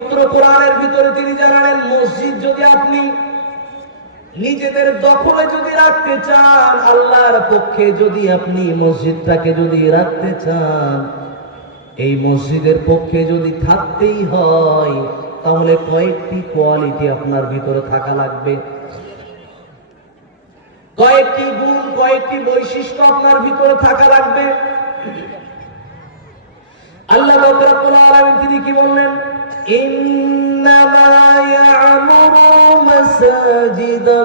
কোরআনের ভিতরে তিনি জানালেন, মসজিদ যদি আপনি নিজেদের দখলে যদি রাখতে চান, আল্লাহর পক্ষে যদি আপনি মসজিদটাকে যদি রাখতে চান, এই মসজিদের পক্ষে যদি থাকতেই হয়, তাহলে কয়েকটি কোয়ালিটি আপনার ভিতরে থাকা লাগবে। কয়েকটি গুণ, কয়েকটি বৈশিষ্ট্য আপনার ভিতরে থাকা লাগবে। আল্লাহ তিনি কি বললেন? ইন্নামা ইয়ামুরু মাসাজিদাল্লাহি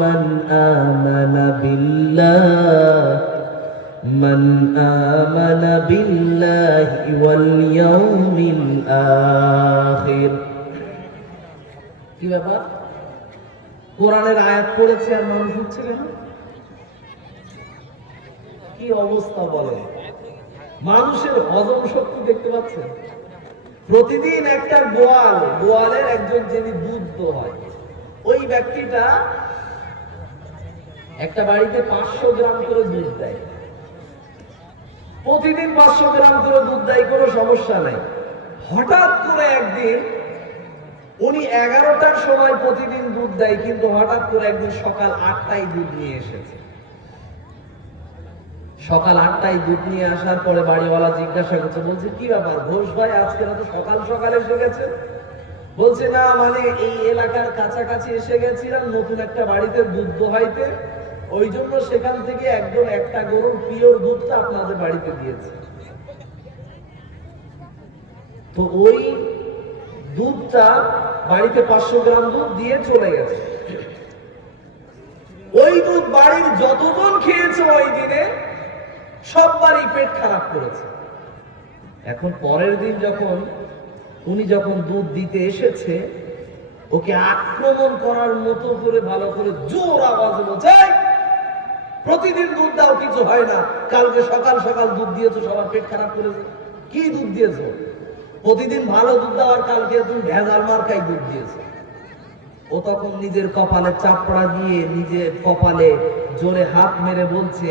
মান আমানা বিল্লাহ من آمن بالله واليوم الآخر কি ব্যাপার কোরআনের আয়াত পড়েছে আর মানুষ হচ্ছে কেন কি অবস্থা বলে মানুষের হজম শক্তি দেখতে পাচ্ছেন প্রতিদিন একটা গোয়াল, গোয়ালের একজন যিনি দুধ হয়, ওই ব্যক্তিটা একটা বাড়িতে পাঁচশো গ্রাম করে দুধ দেয়। প্রতিদিন পাঁচশো গ্রাম করে দুধ দেয়, কোনো সমস্যা নাই। হঠাৎ করে একদিন উনি এগারোটার সময় প্রতিদিন দুধ দেয়, কিন্তু হঠাৎ করে একদিন সকাল আটটায় দুধ নিয়ে এসেছে। সকাল আটটায় দুধ নিয়ে আসার পরে বাড়িওয়ালা জিজ্ঞাসা করছে, বলছে, কি ব্যাপার ঘোষ ভাই, আজকে না তো সকাল সকাল এসে গেছে? বলছে, না মানে এই এলাকার কাছাকাছি এসে গেছিলাম নতুন একটা বাড়িতে দুধ দোহাইতে। ওই জন্য সেখান থেকে একদম একটা গরুর পিওর দুধটা আপনাদের বাড়িতে দিয়েছে। তো ওই দুধটা বাড়িতে পাঁচশো গ্রাম দুধ দিয়ে চলে গেছে। ওই দুধ বাড়ির যতজন খেয়েছে ওই দিনে সববারই পেট খারাপ করেছে। এখন পরের দিন যখন উনি যখন দুধ দিতে এসেছে ওকে আক্রমণ করার মতো করে ভালো করে জোর আওয়াজ "এই, প্রতিদিন দুধ দাও কিছু হয় না। কালকে সকাল সকাল দুধ দিয়েছ সবার পেট খারাপ করেছে। কি দুধ দিয়েছ? প্রতিদিন ভালো দুধ দাও আর কালকে তুমি ভেজাল মার্কাই দুধ দিয়েছ। ও তখন নিজের কপালে চাপড়া দিয়ে নিজের কপালে জোরে হাত মেরে বলছে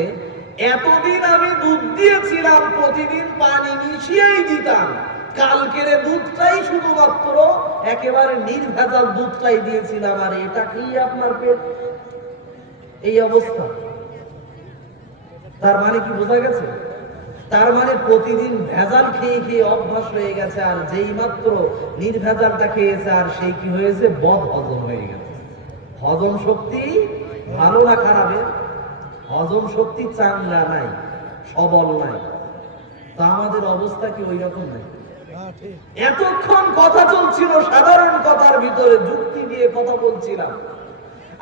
এতদিন আমি দুধ দিয়েছিলাম, প্রতিদিন পানি মিশিয়েই দিতাম। কালকের দুধটাই শুধুমাত্র একেবারে নির্ভেজাল দুধটাই দিয়েছিলাম, আর এটা কি আপনার পেট? এই অবস্থা। তার মানে কি বোঝা গেছে? তার মানে প্রতিদিন ভেজাল খেয়ে খেয়ে অভ্যাস হয়ে গেছে, আর যেই মাত্র নির্ভেজালটা খেয়েছে, আর সেই কি হয়েছে? বদ হজম হয়ে গেছে। হজম শক্তি ভালো না খারাপের? হজম শক্তি চাঙ্গা নাই সবল নাই। তা আমাদের অবস্থা কি ওই রকম নাই এতক্ষণ কথা চলছিল সাধারণ কথার ভিতরে যুক্তি দিয়ে কথা বলছিলাম।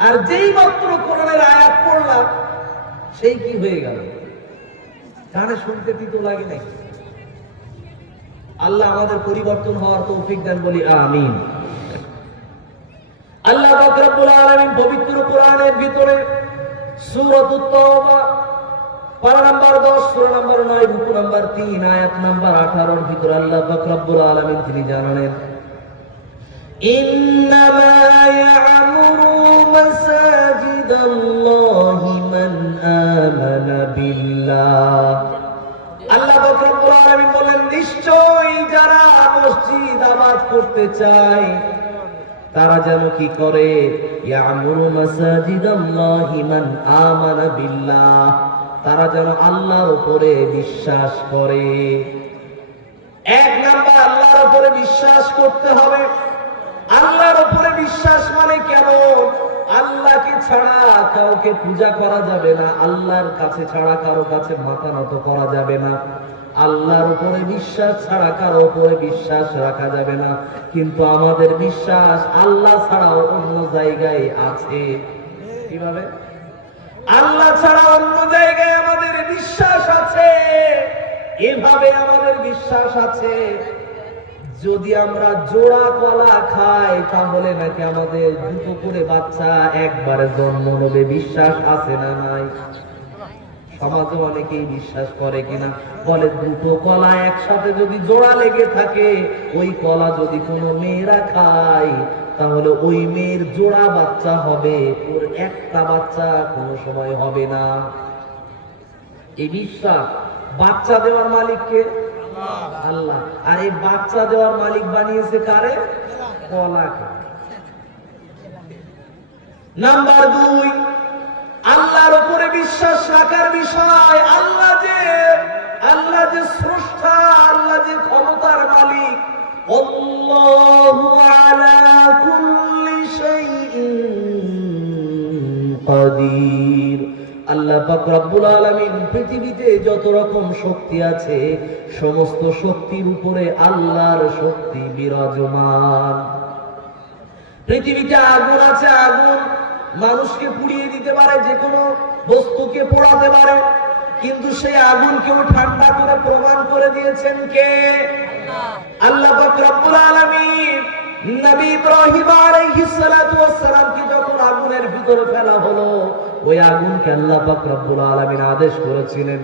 আর যেই মাত্র কোরআনের আয়াত পড়লাম সেই কি হয়ে গেল? কানে শুনতে তিতো লাগে নাকি আল্লাহ আমাদের পরিবর্তন হওয়ার তৌফিক দেন বলি আমিন। আল্লাহ রব্বুল আলামিন পবিত্র কোরআনের ভিতরে সূরাতুত তাওবা পারা নাম্বার 10 সূরা নাম্বার 9 রুকু নাম্বার 3 আয়াত নাম্বার 18 এর ভিতরে আল্লাহ পাক রব্বুল আলামিন তিনি জানালেন إنما يعمر مساجد الله من آمن بالله আল্লাহ পাক রব্বুল আলামিন বলেন নিশ্চয়ই যারা মসজিদ আবাদ করতে চায় তারা যেন কি করে? তারা যেন আল্লাহর উপরে বিশ্বাস করে। এক নাম্বার, আল্লাহর উপরে বিশ্বাস করতে হবে। আল্লাহর উপরে বিশ্বাস মানে কেন আল্লাহকে ছাড়া কাউকে পূজা করা যাবে না? আল্লাহর কাছে ছাড়া কারও কাছে মাথা নত করা যাবে না। আল্লাহর উপরে বিশ্বাস ছাড়া কারও উপরে বিশ্বাস রাখা যাবে না। কিন্তু আমাদের বিশ্বাস আল্লাহ ছাড়াও অন্য জায়গায় আছে। কীভাবে? আল্লাহ ছাড়া অন্য জায়গায় আমাদের বিশ্বাস আছে। এভাবে আমাদের বিশ্বাস আছে। যদি আমরা জোড়া কলা খাই, তাহলে নাকি আমাদের দুটো করে বাচ্চা একবারে জন্ম নেবে, বিশ্বাস আছে না নাই? সমাজে অনেকেই বিশ্বাস করে কিনা। বলে দুটো কলা একসাথে যদি জোড়া লেগে থাকে, ওই কলা যদি কোনো মেয়েরা খায়, তাহলে ওই মেয়ের জোড়া বাচ্চা হবে, ওর একটা বাচ্চা কোনো সময় হবে না। এই বিশ্বাস, বাচ্চা দেওয়ার মালিককে আল্লাহ আর এই বাচ্চা দেওয়ার মালিক বানিয়েছে কারে? কলাকে নাম্বার দুই, আল্লাহর উপরে বিশ্বাস রাখার বিষয়, আল্লাহ যে আল্লাহ যে স্রষ্টা, আল্লাহ যে ক্ষমতার মালিক। আল্লাহু আলা কুল্লি শাইইন কাদির। আল্লাহ রব্বুল আলামিন পৃথিবীতে যত রকম শক্তি আছে সমস্ত শক্তির উপরে আল্লাহর শক্তি বিরাজমান। পৃথিবীতে আগুন আছে আগুন মানুষকে পুড়িয়ে দিতে পারে যে কোনো বস্তুকে পোড়াতে পারে কিন্তু সেই আগুন কেউ ঠান্ডা করে প্রমাণ করে দিয়েছেন কে? আল্লাহ। রব্বুল আলামিন নবী ইব্রাহিম আলাইহিস সালাতু ওয়াস সালামকে যখন আগুনের ভিতরে ফেলা হলো ওই আগুনকে আল্লাহ পাক রব্বুল আদেশ করেছিলেন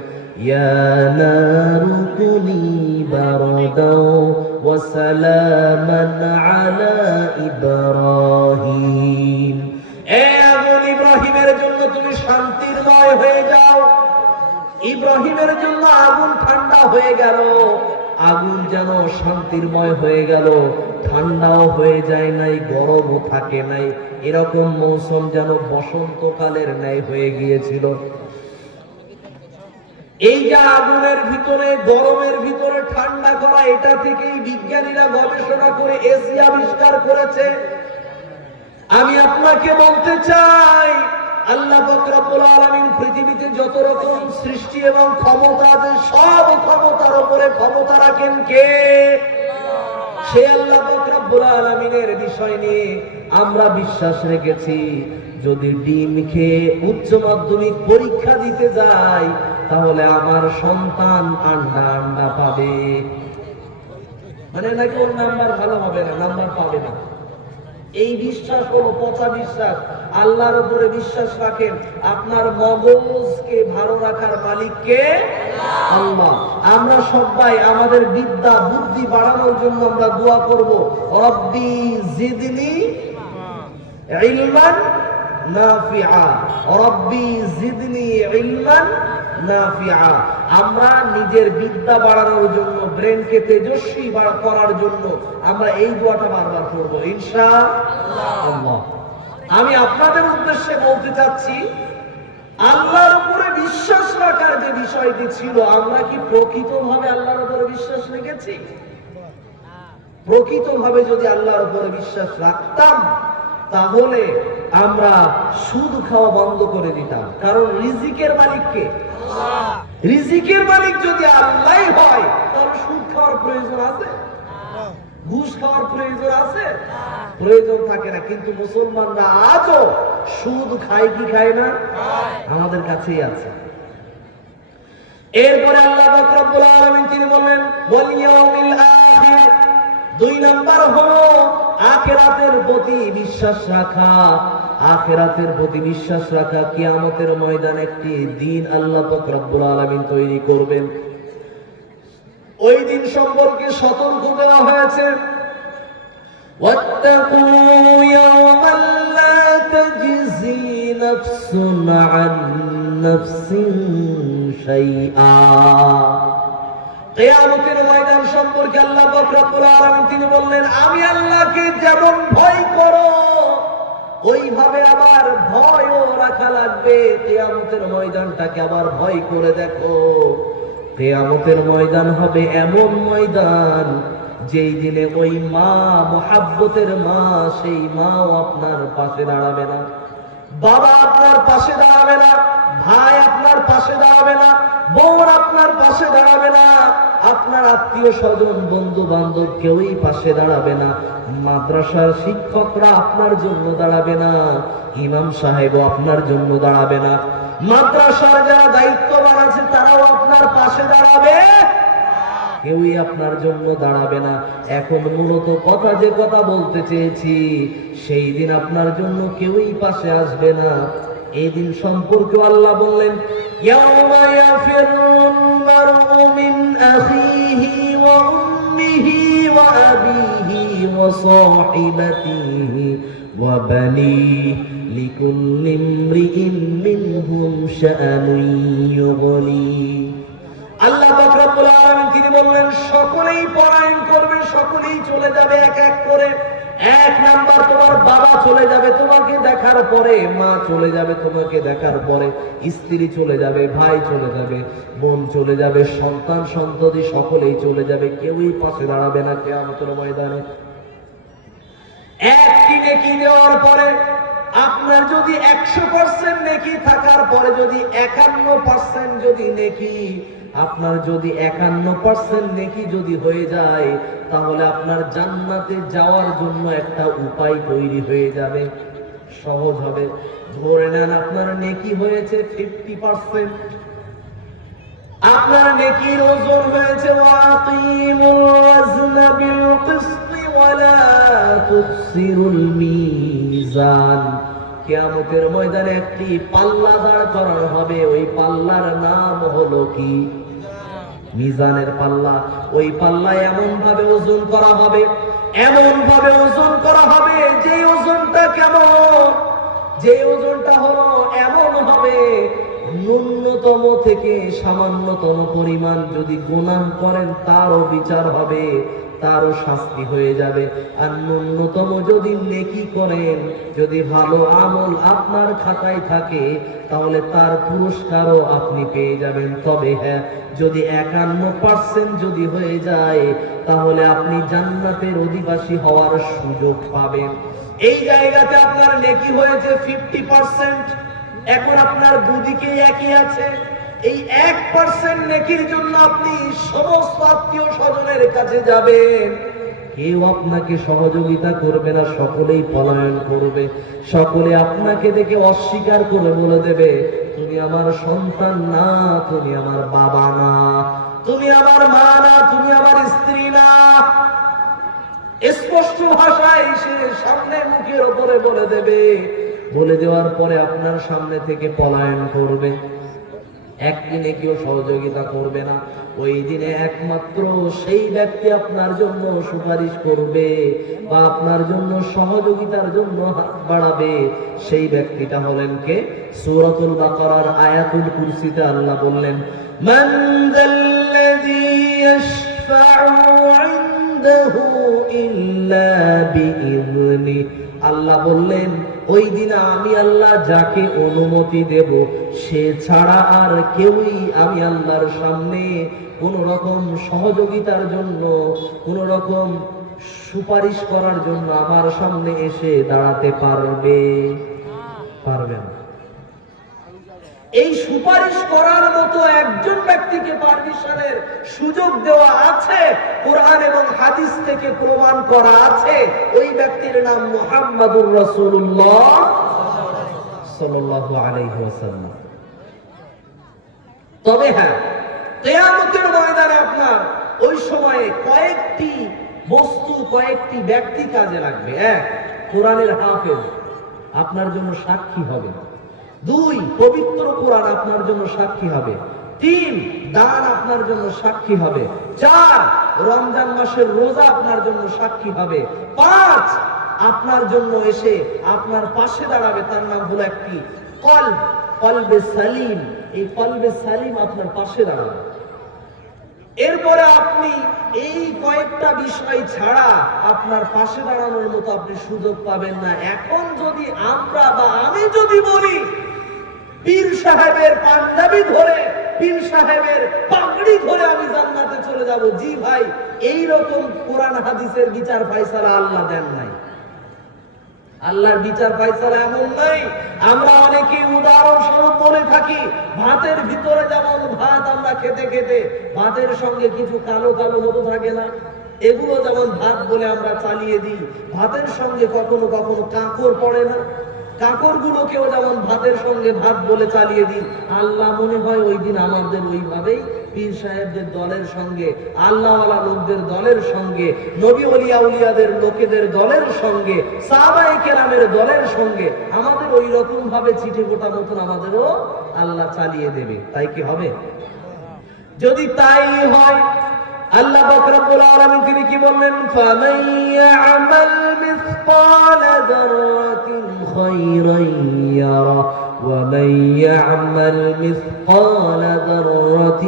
জন্য তুমি শান্তিরময় হয়ে ইব্রাহিমের জন্য আগুন ঠান্ডা হয়ে গেল। আগুন যেন শান্তিরময় হয়ে গেল। ঠান্ডাও হয়ে যায় নাই, গরমও থাকে নাই। এরকম মৌসুম যেন বসন্তকালের ন্যায় হয়ে গিয়েছিল। এই যে আগুনের ভিতরে, গরমের ভিতরে ঠান্ডা করা, এটা থেকেই বিজ্ঞানীরা গবেষণা করে এসি আবিষ্কার করেছে। আমি আপনাকে বলতে চাই আল্লাহ পৃথিবীতে যত রকম সৃষ্টি এবং ক্ষমতা আছে, সব ক্ষমতার উপরে ক্ষমতা রাখেন কে? সে আল্লাহ বিষয় নিয়ে আমরা বিশ্বাস রেখেছি। যদি ডিম খেয়ে উচ্চ মাধ্যমিক পরীক্ষা দিতে যাই তাহলে আমার সন্তান আন্ডা আন্ডা পাবে। মানে নাকি ওর নাম্বার ভালো হবে না? নাম্বার পাবে না। এই বিশ্বাস হলো পচা বিশ্বাস। আল্লাহর উপরে বিশ্বাস রাখেন। আপনার মগজকে ভালো রাখার মালিককে আল্লাহ। আমরা সবাই আমাদের বিদ্যা, বুদ্ধি বাড়ানোর জন্য আমরা দোয়া করব। রব্বি জিদনি ইলমান নাফিআ। রব্বি জিদনি ইলমান আমরা নিজের বিদ্যা বাড়ানোর জন্য ব্রেনকে তেজস্বী করার জন্য আমরা এই দোয়াটা বারবার করব। ইনশাআল্লাহ। আমি আপনাদের উদ্দেশ্যে বলতে চাচ্ছি আল্লাহর উপরে বিশ্বাস রাখার যে বিষয়টি ছিল আমরা কি প্রকৃতভাবে আল্লাহর উপরে বিশ্বাস রেখেছি? প্রকৃতভাবে যদি আল্লাহর উপরে বিশ্বাস রাখতাম তাহলে আমরা সুদ খাওয়া বন্ধ করে দিতাম। কারণ রিজিকের মালিককে রিজিকের মালিক যদি আল্লাহ হয় তাহলে সুদ খাওয়ার প্রয়োজন আছে? ঘুষ খাওয়ার প্রয়োজন আছে? প্রয়োজন থাকে না কিন্তু মুসলমানরা আজও সুদ খায় কি খায় না? আমাদের কাছেই আছে। এরপরে আল্লাহ রব্বুল আলামিন তিনি বললেন ওয়াল ইয়াউমিল আখির দুই নাম্বার হলো আখিরাতের প্রতি বিশ্বাস রাখা। আখিরাতের প্রতি বিশ্বাস রাখা কিয়ামতের ময়দান একটি দিন আল্লাহ পাক রব্বুল আলামিন তৈরি করবেন ওই দিন সম্পর্কে সতর্ক দেওয়া হয়েছে واتقوا يوما لا تجزي نفس عن نفس شيئا কেয়ামতের ময়দান সম্পর্কে আল্লাহ পাক রব্বুল আলামিন তিনি বললেন আমি আল্লাহকে যেমন ভয় করো ওইভাবে আবার ভয়ও রাখা লাগবে। কেয়ামতের ময়দানটাকে আবার ভয় করে দেখো। কেয়ামতের ময়দান হবে এমন ময়দান, যেই দিনে ওই মা, মোহাব্বতের মা, সেই মাও আপনার পাশে দাঁড়াবে না। বাবা আপনার পাশে দাঁড়াবে না, ভাই আপনার পাশে দাঁড়াবে না, বোন আপনার পাশে দাঁড়াবে না, আপনার আত্মীয় স্বজন বন্ধু বান্ধব কেউই পাশে দাঁড়াবে না, মাদ্রাসার শিক্ষকরা আপনার জন্য দাঁড়াবে না, ইমাম সাহেবও আপনার জন্য দাঁড়াবে না, মাদ্রাসার যারা দায়িত্ববান আছে তারাও আপনার পাশে দাঁড়াবে। কেউই আপনার জন্য দাঁড়াবে না। এখন মূলত কথা যে কথা বলতে চেয়েছি, সেই দিন আপনার জন্য কেউই পাশে আসবে না। এই দিন সম্পর্কে আল্লাহ বললেন আল্লাহ পাক রব্বুল আলামিন তিনি বললেন, সকলেই পরায়ণ করবে, সকলেই চলে যাবে এক এক করে। এক নাম্বার তোমার বাবা চলে যাবে, তোমাকে দেখার পরে, মা চলে যাবে, তোমাকে দেখার পরে, স্ত্রী চলে যাবে, ভাই চলে যাবে, বোন চলে যাবে, সন্তান, সন্ততি সকলেই চলে যাবে, কেউই পাশে দাঁড়াবে না কেয়ামতের ময়দানে। একটি নেকি দেওয়ার পরে, আপনার যদি একশো পার্সেন্ট নেকি থাকার পরে, যদি একান্ন পার্সেন্ট যদি নেকি আপনার যদি একান্ন পার্সেন্ট নেকি যদি হয়ে যায়, তাহলে আপনার জান্নাতে যাওয়ার জন্য একটা উপায় তৈরি হয়ে যাবে। সহজ হবে। ধরে নেন আপনার নেকি হয়েছে ফিফটি পার্সেন্ট আপনার নেকির ওজন হয়েছে ওয়াকিমুল ময়দানে একটি পাল্লা দাঁড় করানো হবে। ওই পাল্লার নাম হলো কি? মিজানের পাল্লা, ওই পাল্লা এমন ভাবে ওজন করা হবে এমন ভাবে ওজন করা হবে, যে ওজনটা কেমন, যে ওজনটা হলো এমন হবে, ন্যূনতম থেকে সামান্যতম পরিমাণ যদি গুনাহ করেন, তারও বিচার হবে। তারও শাস্তি হয়ে যাবে। আর ন্যূনতম যদি নেকি করেন, যদি ভালো আমল আপনার খাতায় থাকে, তাহলে তার পুরস্কারও আপনি পেয়ে যাবেন। তবে হ্যাঁ যদি একান্ন পার্সেন্ট যদি হয়ে যায়, তাহলে আপনি জান্নাতের অধিবাসী হওয়ার সুযোগ পাবেন। এই জায়গাতে আপনার নেকি হয়েছে ফিফটি পার্সেন্ট এখন আপনার দুদিকে একই আছে। এই এক পার্সেন্ট নেকির জন্য আপনি সমস্ত আত্মীয় স্বজনের কাছে যাবেন। কেউ আপনাকে সহযোগিতা করবে না, সকলেই পলায়ন করবে। সকলে আপনাকে দেখে অস্বীকার করে বলে দেবে, তুমি আমার সন্তান না, তুমি আমার বাবা না। তুমি আমার মা না, তুমি আমার স্ত্রী না। স্পষ্ট ভাষায় সে সামনে মুখের ওপরে বলে দেবে। বলে দেওয়ার পরে আপনার সামনে থেকে পলায়ন করবে। একদিনে কেউ সহযোগিতা করবে না। ওই দিনে একমাত্র সেই ব্যক্তি আপনার জন্য সুপারিশ করবে বা আপনার জন্য সহযোগিতার জন্য হাত বাড়াবে। সেই ব্যক্তিটা হলেন কে? সূরাতুল বাকারার আয়াতুল কুরসিতে আল্লাহ বললেন আল্লাহ বললেন ওই দিন আমি আল্লাহ যাকে অনুমতি দেব, সে ছাড়া আর কেউই আমি আল্লাহর সামনে কোন রকম সহযোগিতার জন্য কোন রকম সুপারিশ করার জন্য আমার সামনে এসে দাঁড়াতে পারবে? পারবে না। এই সুপারিশ করার মতো একজন ব্যক্তিকে পারমিশনের সুযোগ দেওয়া আছে? কোরআন এবং হাদিস থেকে প্রমাণ করা আছে। ওই ব্যক্তির নাম মুহাম্মাদুর ওয়াসাল্লাম। তবে হ্যাঁ ময়দানে আপনার ওই সময়ে কয়েকটি বস্তু, কয়েকটি ব্যক্তি কাজে লাগবে। এক, কোরআনের হাফেজ। আপনার জন্য সাক্ষী হবে। দুই, পবিত্র কোরআন আপনার জন্য সাক্ষী হবে। তিন, দান আপনার জন্য সাক্ষী হবে। চার, রমজান মাসের রোজা আপনার জন্য সাক্ষী হবে। পাঁচ, আপনার জন্য এসে আপনার পাশে দাঁড়াবে, তার নাম হলো একটি কল কলবে সালিম। এই কলবে সালিম আপনার পাশে দাঁড়াবে। এরপরে আপনি এই কয়েকটা বিষয় ছাড়া আপনার পাশে দাঁড়ানোর মতো আপনি সুযোগ পাবেন না। এখন যদি আমরা বা আমি যদি বলি পীর সাহেবের পাঞ্জাবি ধরে, পীর সাহেবের পাগড়ি ধরে আমি জান্নাতে চলে যাব। জি ভাই এই রকম কোরআন হাদিসের বিচার ফাইসালা আল্লাহ দেন নাই। আল্লাহর বিচার ফাইসালা এমন নাই। আমরা অনেকে উদাহরণস্বরূপ বলে থাকি, ভাতের ভিতরে যেমন ভাত আমরা খেতে খেতে ভাতের সঙ্গে কিছু কালো কালো মতো থাকে না, এগুলো যেমন ভাত বলে আমরা চালিয়ে দিই, ভাতের সঙ্গে কখনো কখনো কাঁকর পড়ে না। কাকড় গুলোকেও যেমন ভাতের সঙ্গে ভাত বলে চালিয়ে আল্লাহ মনে হয় ওই দিন আমাদের ওইভাবেই পীর সাহেবদের দলের সঙ্গে, আল্লাহওয়ালা লোকদের দলের সঙ্গে, নবী অলিয়া উলিয়াদের লোকেদের দলের সঙ্গে সাহাবাই কেরামের দলের সঙ্গে, আমাদের ওই চিঠে গোটা মতন আমাদেরও আল্লাহ চালিয়ে দেবে। তাই কি হবে? যদি তাই হয়, আল্লাহ বকরবুল তিনি কি বললেন? খায়রান يرى ومن يعمل مثقال ذرة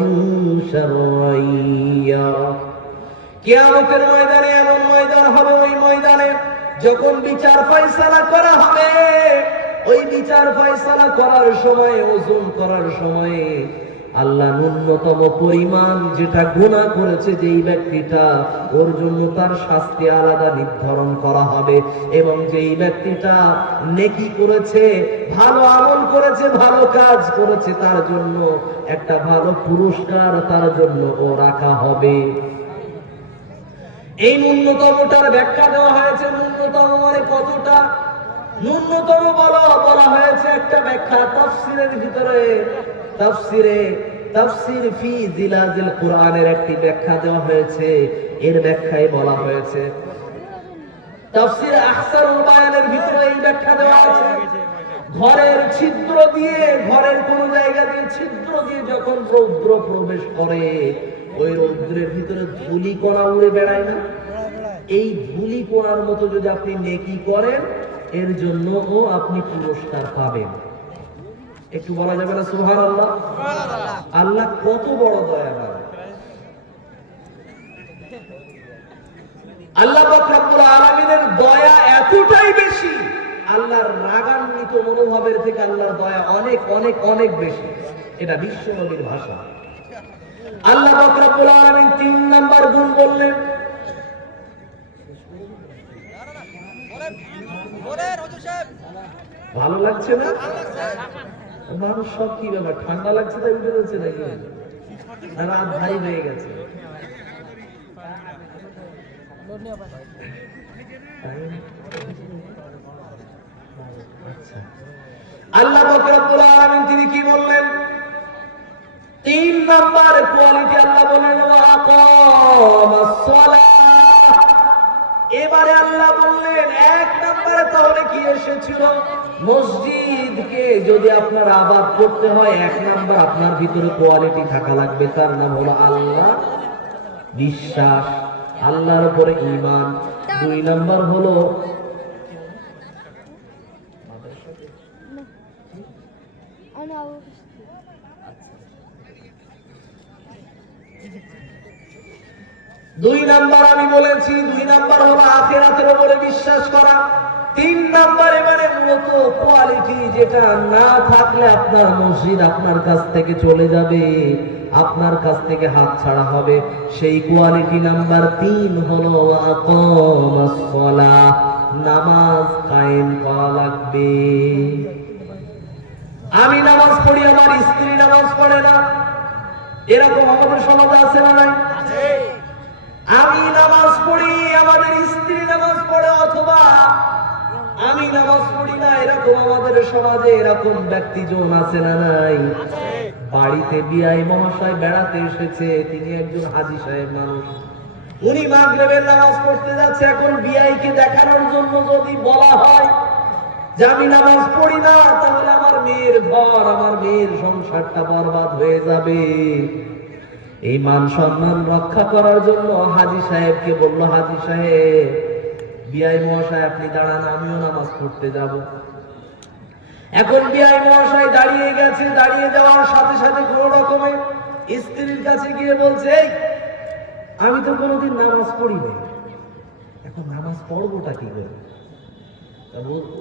شرا يرى কিয়ামতের ময়দানে এমন ময়দান হবে, ওই ময়দানে যখন বিচার ফয়সালা করা হবে, ওই বিচার ফয়সালা করার সময়, ওজন করার সময় আল্লাহ ন্যূনতম পরিমাণ যেটা গুণা করেছে যেই ব্যক্তিটা, ওর জন্য তার শাস্তি আলাদা নির্ধারণ করা হবে। এবং যেই ব্যক্তিটা নেকি করেছে, ভালো আমল করেছে, ভালো কাজ করেছে, তার জন্য একটা ভালো পুরস্কার তার জন্য ও রাখা হবে। এই ন্যূনতমটার ব্যাখ্যা দেওয়া হয়েছে, ন্যূনতম মানে কতটা? ন্যূনতম বলা বলা হয়েছে একটা ব্যাখ্যা, তাফসিরের ভিতরে, তাফসিরে তাফসির ফি জিলাজিল কোরআনের একটি ব্যাখ্যা দেওয়া হয়েছে। এর ব্যাখ্যায় বলা হয়েছে। তাফসির আহসানুল বায়ানের ভিতরে এই ব্যাখ্যা দেওয়া আছে ঘরের ছিদ্র দিয়ে, ঘরের কোন জায়গা দিয়ে ছিদ্র দিয়ে যখন রৌদ্র প্রবেশ করে, ওই রৌদ্রের ভিতরে ধুলি কণা উড়ে বেড়ায় না? এই ধুলি কণার মতো যদি আপনি নেকি করেন, এর জন্য ও আপনি পুরস্কার পাবেন। একটু বলা যাবে না সুহান আল্লাহ আল্লাহ কত বড় দয়াবান। আল্লাহ রব্বুল আলামিনের দয়া এতটাই বেশি আল্লাহর রাগান্বিত মনোভাবের থেকে আল্লাহর দয়া অনেক অনেক অনেক বেশি। এটা বিশ্ব নবীর ভাষা। আল্লাহ রব্বুল আলামিন তিন নাম্বার গুণ বললেন ভালো লাগছে না? সব কি ব্যাপার? ঠান্ডা লাগছে তাই উঠে যাচ্ছে নাকি? রাত হয়ে গেছে। আল্লাহ তিনি কি বললেন? তিন নাম্বার কোয়ালিটি আল্লাহ সালাহ। এবারে আল্লাহ বললেন, এক ব্যাপারে তাহলে কি এসেছিল? মসজিদ কে যদি আপনার আবাদ করতে হয়, এক নাম্বার আপনার ভিতরে কোয়ালিটি থাকা লাগবে। তার নাম হলো আল্লাহ বিশ্বাস, আল্লাহর উপরে ইমান দুই নাম্বার হলো দুই নাম্বার আমি বলেছি, দুই নাম্বার হলো আখের আখেরাতের উপরে বিশ্বাস করা। তিন নাম্বারে মানে মূলত কোয়ালিটি যেটা না থাকলে আপনার মসজিদ আপনার কাছ থেকে চলে যাবে আপনার কাছ থেকে হাত ছাড়া হবে। সেই কোয়ালিটি নাম্বার তিন হলো নামাজ কায়েম করা লাগবে। আমি নামাজ পড়ি আমার স্ত্রী নামাজ পড়ে না। এরকম আমাদের সমাজে আছে না নাই? আমি নামাজ পড়ি আমাদের স্ত্রী নামাজ পড়ে অথবা আমি নামাজ পড়ি না, এরকম আমাদের সমাজে এরকম ব্যক্তিজন আছে না নাই? বাড়িতে বিআই মহাশয় বেড়াতে এসেছে, তিনি একজন হাজি সাহেব মানুষ। উনি মাগরেবের নামাজ পড়তে যাচ্ছে, এখন বিআই কে দেখানোর জন্য যদি বলা হয় যে আমি নামাজ পড়ি না, তাহলে আমার মেয়ের ঘর, আমার মেয়ের সংসারটা বরবাদ হয়ে যাবে। এই মান সম্মান রক্ষা করার জন্য হাজি সাহেবকে বলল, হাজি সাহেব বিআই মহাশয়, আপনি দাঁড়ান, আমিও নামাজ পড়তে যাব। এখন বিআই মহাশয় দাঁড়িয়ে গেছে, দাঁড়িয়ে যাওয়ার সাথে সাথে কোন রকমে স্ত্রীর কাছে গিয়ে বলছে আমি তো কোনোদিন নামাজ পড়ি নাই এখন নামাজ পড়বোটা কি করে?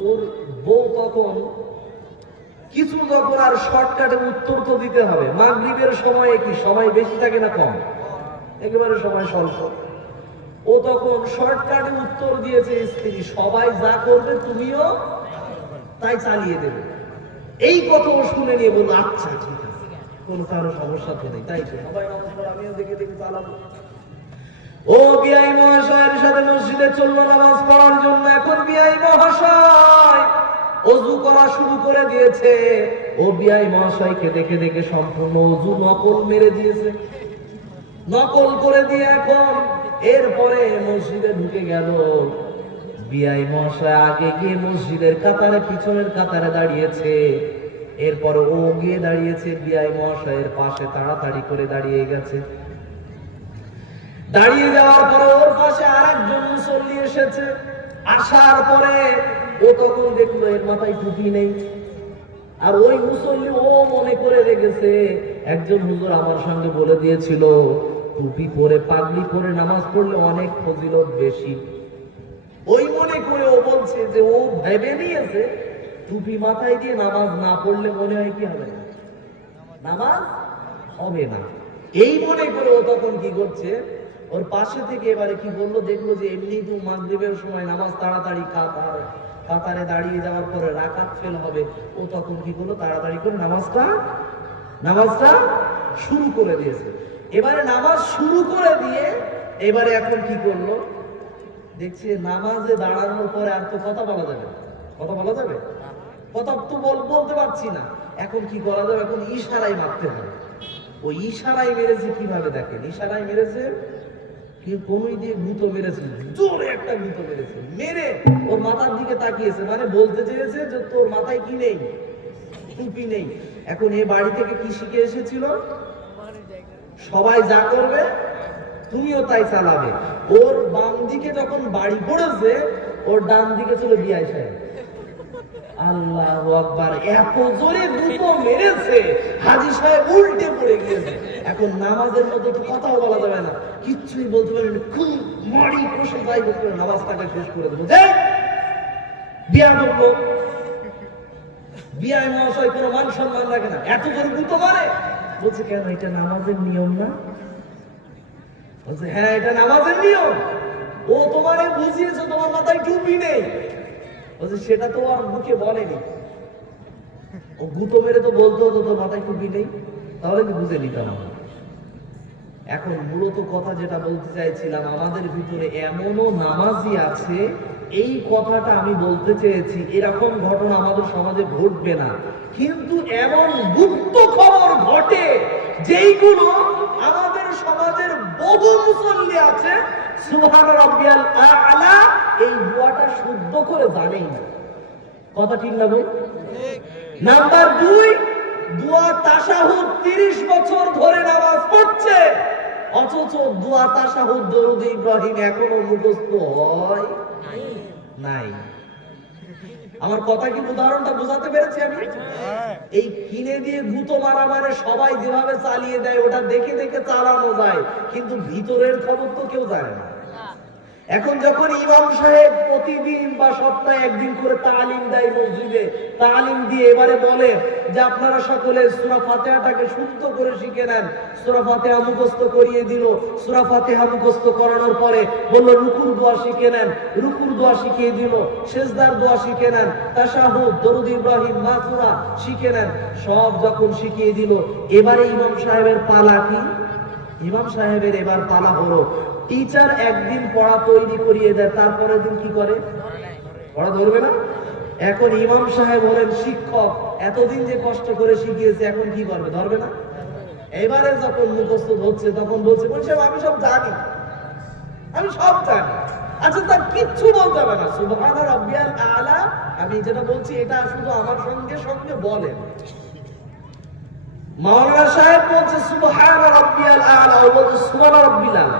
ওর বউ তখন কিছু তখন আর শর্টকাটে উত্তর তো দিতে হবে। মাগরিবের সময়ে কি সময় বেশি থাকে না কম? একেবারে সময় স্বল্প। ও তখন শর্টকাটে উত্তর দিয়েছে, স্ত্রী, সবাই যা করবে তুমিও তাই চালিয়ে দেবে। এই কথা ও শুনে নিয়ে বলল আচ্ছা ঠিক আছে, কোন কারও সমস্যা তো নেই, তাই সবাই আমিও দেখে দেখে, চালাবো। ও বিআই মহাশয়ের সাথে মসজিদে নামাজ জন্য। এখন বিআই মহাশয় অজু করা শুরু করে দিয়েছে। ও বিআই মহাশয়কে দেখে দেখে সম্পূর্ণ অজু নকল মেরে দিয়েছে। নকল করে দিয়ে এখন এরপরে মসজিদে ঢুকে গেল। বিআই মহাশয় আগে গিয়ে মসজিদের কাতারে, পিছনের কাতারে দাঁড়িয়েছে। এরপরে ও গিয়ে দাঁড়িয়েছে, বিআই মহাশয়ের পাশে তাড়াতাড়ি করে দাঁড়িয়ে গেছে। দাঁড়িয়ে যাওয়ার পরে ওর পাশে আরেকজন মুসল্লি এসেছে। আসার পরে ও তখন দেখল এর মাথায় টুপি নেই। আর ওই মুসল্লি ও মনে করে রেখেছে, একজন হুজুর আমার সঙ্গে বলে দিয়েছিল টুপি পরে, পাগড়ি পরে, নামাজ পড়লে অনেক ফজিলত বেশি। ওই মনে করে ও বলছে যে ও ভেবে নিয়েছে, টুপি মাথায় দিয়ে নামাজ না পড়লে মনে হয় কি হবে না? নামাজ হবে না। এই মনে করে ও তখন কি করছে? ওর পাশে থেকে এবারে কি বলল? দেখল যে এমনি তো মাগরিবের সময় নামাজ তাড়াতাড়ি কাতার, কাতারে দাঁড়িয়ে যাওয়ার পরে রাকাত ফেল হবে। ও তখন কি করল? তাড়াতাড়ি করে নামাজটা নামাজটা শুরু করে দিয়েছে। এবারে নামাজ শুরু করে দিয়ে এবারে এখন কি করল? দেখছি নামাজে দাঁড়ানোর পরে আর তো কথা বলা যাবে কথা বলা যাবে? কথা তো বল বলতে পারছি না। এখন কি করা যাবে? এখন ইশারাই মারতে হবে। ওই ইশারাই মেরেছে কীভাবে দেখেন? ইশারাই মেরেছে? কোনই দিয়ে গুঁতো মেরেছে জোরে একটা গুঁতো মেরেছে। মেরে ওর মাথার দিকে তাকিয়েছে। মানে বলতে চেয়েছে যে তোর মাথায় কি নেই? টুপি নেই? এখন এ বাড়ি থেকে কি শিখে এসেছিল? সবাই যা করবে, তুমিও তাই চালাবে। ওর বাম দিকে যখন বাড়ি পড়েছে, ওর ডান দিকে ছিল বিআই সাহেব। আল্লাহ আকবার, এত জোরে দুটো মেরেছে। হাজি সাহেব উল্টে পড়ে এখন নামাজের মধ্যে তো কথাও বলা যাবে না। কিচ্ছুই বলতে পারেন খুব মারি কষে যাই নামাজটাকে শেষ করে দেবো। যে বিয়া বিআই মহাশয় কোনো মান সম্মান রাখে না। এত জোরে দুটো মারে। বলছে, কেন, এটা নামাজের নিয়ম না? বলছে হ্যাঁ এটা নামাজের নিয়ম। ও তোমারে বুঝিয়েছে, তোমার মাথায় টুপি নেই। বলছে, সেটা তো আর মুখে বলেনি। ও গুতো মেরে তো বলতো তো তোর মাথায় টুপি নেই? তাহলে কি বুঝে নিতাম। এখন মূলত কথা যেটা বলতে চাইছিলাম, আমাদের ভিতরে এমনও নামাজি আছে এই কথাটা আমি বলতে চেয়েছি, এরকম ঘটনা আমাদের সমাজে ঘটবে না। কিন্তু এমন গুপ্ত খবর ঘটে যেইগুলো আমাদের সমাজের বহু মুসল্লি আছে এই দোয়াটা শুদ্ধ করে জানেই না। কথা ঠিক নাম্বার দুই, দোয়া তাশাহুদ তিরিশ বছর ধরে নামাজ পড়ছে, অথচ দোয়া তাশাহুদ দরুদ ইব্রাহিম এখনও মুখস্থ হয় নাই। আমার কথা কি উদাহরণটা বোঝাতে পেরেছি আমি? এই কিনে দিয়ে গুতো মারা মানে সবাই যেভাবে চালিয়ে দেয়, ওটা দেখে দেখে চালানো যায়, কিন্তু ভিতরের খবর তো কেউ জানে না। এখন যখন ইমাম সাহেব প্রতিদিন বা সপ্তাহে একদিন করে তালিম দেয় মসজিদে, তালিম দিয়ে এবারে বলে যে আপনারা সকলে সুরা ফাতেহাটাকে শুদ্ধ করে শিখে নেন। সুরা ফাতেহা মুখস্থ করিয়ে দিল। সুরা ফাতেহা মুখস্থ করানোর পরে বলল, রুকুর দোয়া শিখে নেন। রুকুর দোয়া শিখিয়ে দিল। শেষদার দোয়া শিখে নেন। তাশাহুদ, দরুদ ইব্রাহিম, মাসুরা শিখে নেন। সব যখন শিখিয়ে দিল, এবারে ইমাম সাহেবের পালা কি? ইমাম সাহেবের এবার পালা হলো টিচার একদিন পড়া তৈরি করিয়ে দেয়, তারপরের দিন কি করে? পড়া ধরবে না? এখন ইমাম সাহেব হলেন শিক্ষক, এতদিন যে কষ্ট করে শিখিয়েছে, এখন কি করবে? ধরবে না? এবারে যখন মুখস্থ হচ্ছে, তখন বলছে বলছে আমি সব জানি। আমি সব জানি। আচ্ছা তার কিচ্ছু বলতে হবে না। সুবহান রাব্বিয়াল আলা। আমি যেটা বলছি, এটা শুধু আমার সঙ্গে সঙ্গে বলেন। মাওলানা সাহেব বলছে সুবহান রাব্বিয়াল আলা। ও বলছে সুবহান রাব্বিল আলা।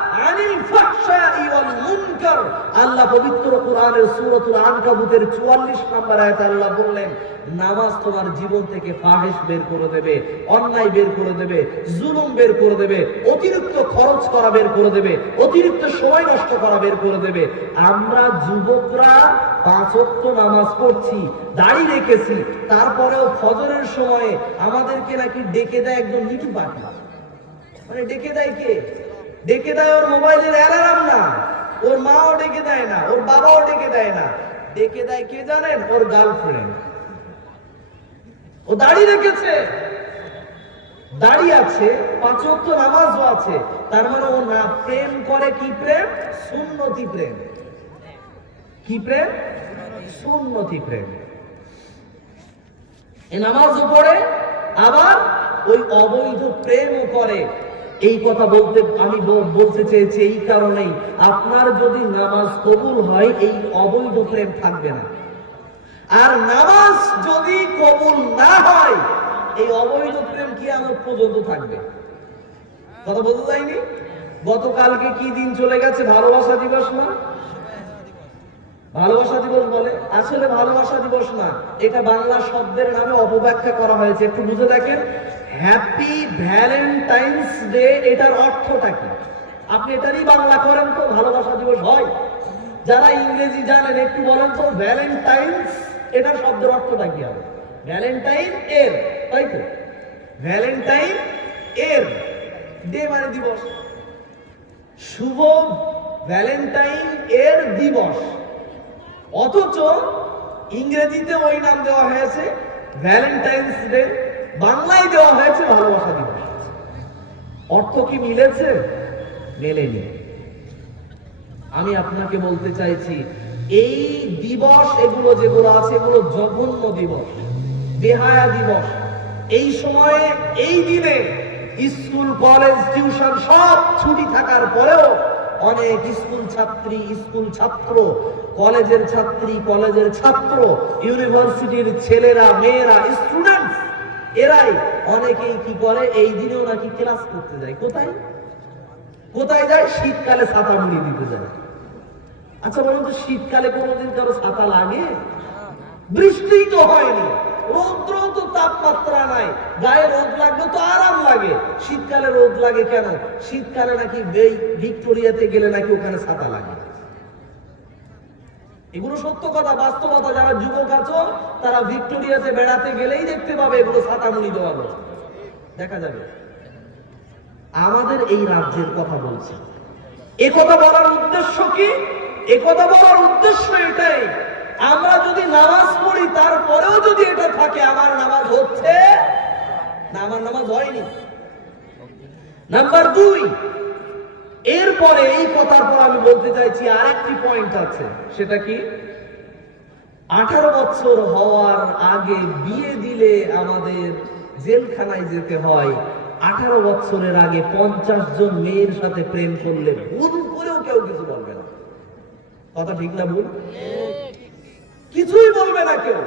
আল্লাহ পবিত্র কোরআনের সূরাতুল আনকাবুতের 44 নম্বর আয়াতে আল্লাহ বললেন, নামাজ তোমার জীবন থেকে ফাহিশ বের করে দেবে, অন্যায় বের করে দেবে, জুলুম বের করে দেবে, অতিরিক্ত খরচ করা বের করে দেবে, অতিরিক্ত সময় নষ্ট করা বের করে দেবে। আমরা যুবকরা পাঁচ ওয়াক্ত নামাজ পড়ছি, দাড়ি রেখেছি, তারপরেও ফজরের সময়ে আমাদেরকে নাকি ডেকে দেয় একদম নিচু পাখি। মানে ডেকে দেয় কে? ডেকে দেয় ওর মোবাইলের অ্যালার্ম না। ওর মাও ডেকে দেয় না, ওর বাবাও ডেকে দেয় না। ডেকে দেয় কে জানেন? ওর গার্লফ্রেন্ড ও দাড়ি রেখেছে। দাড়ি আছে, পাঁচ ওয়াক্ত নামাজও আছে। তার মানে ও না প্রেম করে কি প্রেম? সুন্নতি প্রেম। কি প্রেম? সুন্নতি প্রেম। এ নামাজও পড়ে, আবার ওই অবৈধ প্রেমও করে। এই কথা বলতে, আমি বলতে চেয়েছি এই কারণেই, আপনার যদি নামাজ কবুল হয়, এই অবৈধ প্রেম থাকবে না। আর নামাজ যদি কবুল না হয়, এই অবৈধ প্রেম কি আমার পর্যন্ত থাকবে। কথা বলতে যায়নি গতকালকে কি দিন চলে গেছে ভালোবাসা দিবস না? ভালোবাসা দিবস বলে? আসলে ভালোবাসা দিবস না, এটা বাংলা শব্দের নামে অপব্যাখ্যা করা হয়েছে। একটু বুঝে দেখেন। হ্যাপি ভ্যালেন্টাইন্স ডে এটার অর্থটা কি? আপনি এটারই বাংলা করেন তো, ভালোবাসা দিবস হয়। যারা ইংরেজি জানেন, একটু বলেন তো ভ্যালেন্টাইন্স এটার শব্দের অর্থটা কি হবে? ভ্যালেন্টাইন এর, তাই তো? ভ্যালেন্টাইন এর, ডে মানে দিবস। শুভ ভ্যালেন্টাইন এর দিবস। অথচ ইংরেজিতে ওই নাম দেওয়া হয়েছে ভ্যালেন্টাইন্স ডে বাংলায় দেওয়া হয়েছে ভালোবাসা দিবস। অর্থ কি মিলেছে? মেলেনি। আমি আপনাকে বলতে চাইছি, এই দিবস এগুলো যেগুলো আছে, এগুলো জঘন্য দিবস, বেহায়া দিবস। এই সময়ে, এই দিনে স্কুল, কলেজ, টিউশন সব ছুটি থাকার পরেও অনেক স্কুল ছাত্রী, স্কুল ছাত্র, কলেজের ছাত্রী, কলেজের ছাত্র, ইউনিভার্সিটির ছেলেরা, মেয়েরা স্টুডেন্টস এরাই অনেকেই কি করে? এই দিনেও নাকি ক্লাস করতে যায়। কোথায়? কোথায় যায়? শীতকালে ছাতা মুড়ি দিতে যায়। আচ্ছা বলুন তো, শীতকালে কোনোদিন কারও ছাতা লাগে? বৃষ্টি তো হয়নি। রৌদ্র তো তাপমাত্রা নাই। গায়ে রোদ লাগলে তো আরাম লাগে। শীতকালে রোদ লাগে কেন? শীতকালে নাকি ভিক্টোরিয়াতে গেলে নাকি ওখানে ছাতা লাগে। এগুলো সত্য কথা, বাস্তবতা যারা যুবক আছো, তারা ভিক্টোরিয়াতে বেড়াতে গেলেই দেখতে পাবে এগুলো ছাতা মুড়ি দেওয়া হলো। দেখা যাবে। আমাদের এই রাজ্যের কথা বলছি। এ কথা বলার উদ্দেশ্য কি? এ কথা বলার উদ্দেশ্য এটাই। আমরা যদি নামাজ পড়ি, তারপরেও যদি এটা থাকে, আমার নামাজ হচ্ছে না, আমার নামাজ হয়নি। নাম্বার দুই এরপরে এই কথার পর আমি বলতে চাইছি আরেকটি পয়েন্ট আছে। সেটা কি? আঠারো বছর হওয়ার আগে বিয়ে দিলে আমাদের জেলখানায় যেতে হয়। আঠারো বছরের আগে পঞ্চাশ জন মেয়ের সাথে প্রেম করলে ভুল করেও কেউ কিছু বলবে না। কথা ঠিক না ভুল? কিছুই বলবে না কেউ।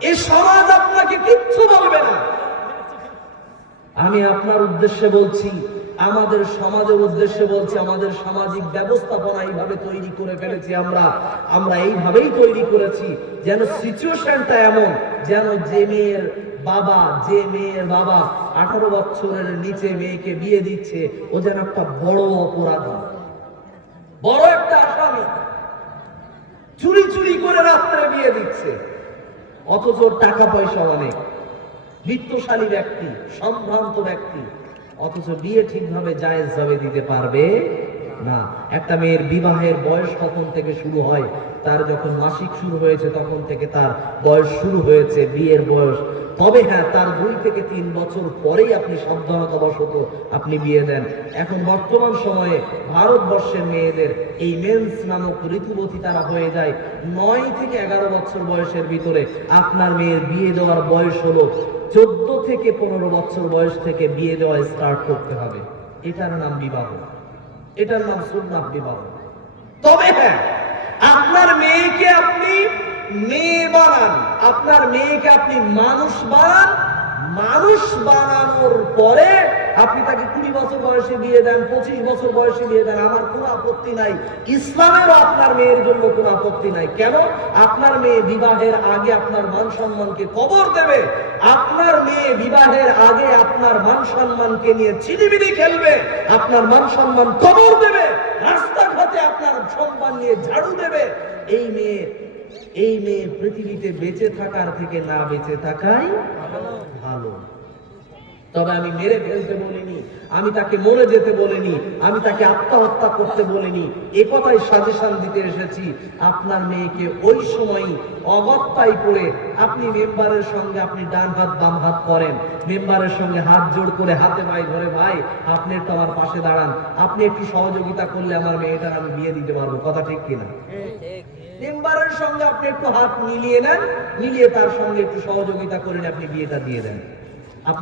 এ সমাজ আপনাকে কিচ্ছু বলবে না। আমি আপনার উদ্দেশ্যে বলছি আমাদের সমাজের উদ্দেশ্যে বলছি, আমাদের সামাজিক ব্যবস্থাপনা এইভাবে তৈরি করে ফেলেছি আমরা। আমরা এইভাবেই তৈরি করেছি যেন সিচুয়েশনটা এমন যেন যে মেয়ের বাবা, যে মেয়ের বাবা আঠারো বছরের নিচে মেয়েকে বিয়ে দিচ্ছে, ও যেন একটা বড় অপরাধী। বড় একটা আসামি। চুরি চুরি করে রাত্রে বিয়ে দিচ্ছে। অথচ টাকা পয়সা অনেক। বিত্তশালী ব্যক্তি, সম্ভ্রান্ত ব্যক্তি। অথচ বিয়ে ঠিকভাবে জায়েজ ভাবে দিতে পারবে। না, একটা মেয়ের বিবাহের বয়স কখন থেকে শুরু হয়, তার যখন মাসিক শুরু হয়েছে তখন থেকে তার বয়স শুরু হয়েছে, বিয়ের বয়স। তবে হ্যাঁ তার দুই থেকে তিন বছর পরেই আপনি সাবধানতা বশত আপনি বিয়ে দেন। এখন বর্তমান সময়ে ভারতবর্ষের মেয়েদের এই মেন্স নামক ঋতুবতী তারা হয়ে যায় নয় থেকে এগারো বছর বয়সের ভিতরে। আপনার মেয়ের বিয়ে দেওয়ার বয়স হলো চোদ্দ থেকে পনেরো বছর বয়স থেকে বিয়ে দেওয়া স্টার্ট করতে হবে। এটার নাম বিবাহ। এটার নাম সুন্নাত বিবাহ। তবে হ্যাঁ আপনার মেয়েকে আপনি মেয়ে বানান, আপনার মেয়েকে আপনি মানুষ বানান, মানুষ বানানোর পরে আপনি তাকে কুড়ি বছর বয়সে বিয়ে দেন, পঁচিশ বছর বয়সে বিয়ে দেন, আমার কোনো আপত্তি নাই। ইসলামেরও আপনার মেয়ের জন্য কোনো আপত্তি নাই। কেন? আপনার মেয়ে বিবাহের আগে আপনার মান সম্মানকে কবর দেবে। আপনার মেয়ে বিবাহের আগে আপনার মান সম্মানকে নিয়ে চিনিমিনি খেলবে। আপনার মান সম্মান কবর দেবে। রাস্তাঘাটে আপনার সম্মান নিয়ে ঝাড়ু দেবে। এই মেয়ে এই মেয়ে পৃথিবীতে বেঁচে থাকার থেকে না বেঁচে থাকাই ভালো। তবে আমি মেরে ফেলতে বলিনি, আমি তাকে মরে যেতে বলিনি, আমি তাকে আত্মহত্যা করতে বলিনি। এ কথাই সাজেশন দিতে এসেছি। আপনার মেয়েকে ওই সময়ই অগত্যায় পড়ে আপনি মেম্বারের সঙ্গে আপনি ডান হাত, বাম হাত করেন। মেম্বারের সঙ্গে হাত জোড় করে হাতে ভাই ধরে, ভাই, আপনি একটু আমার পাশে দাঁড়ান। আপনি একটু সহযোগিতা করলে আমার মেয়েটার আমি বিয়ে দিতে পারব। কথা ঠিক কিনা? মেম্বারের সঙ্গে আপনি একটু হাত মিলিয়ে নেন, মিলিয়ে তার সঙ্গে একটু সহযোগিতা করেন আপনি বিয়েটা দিয়ে দেন।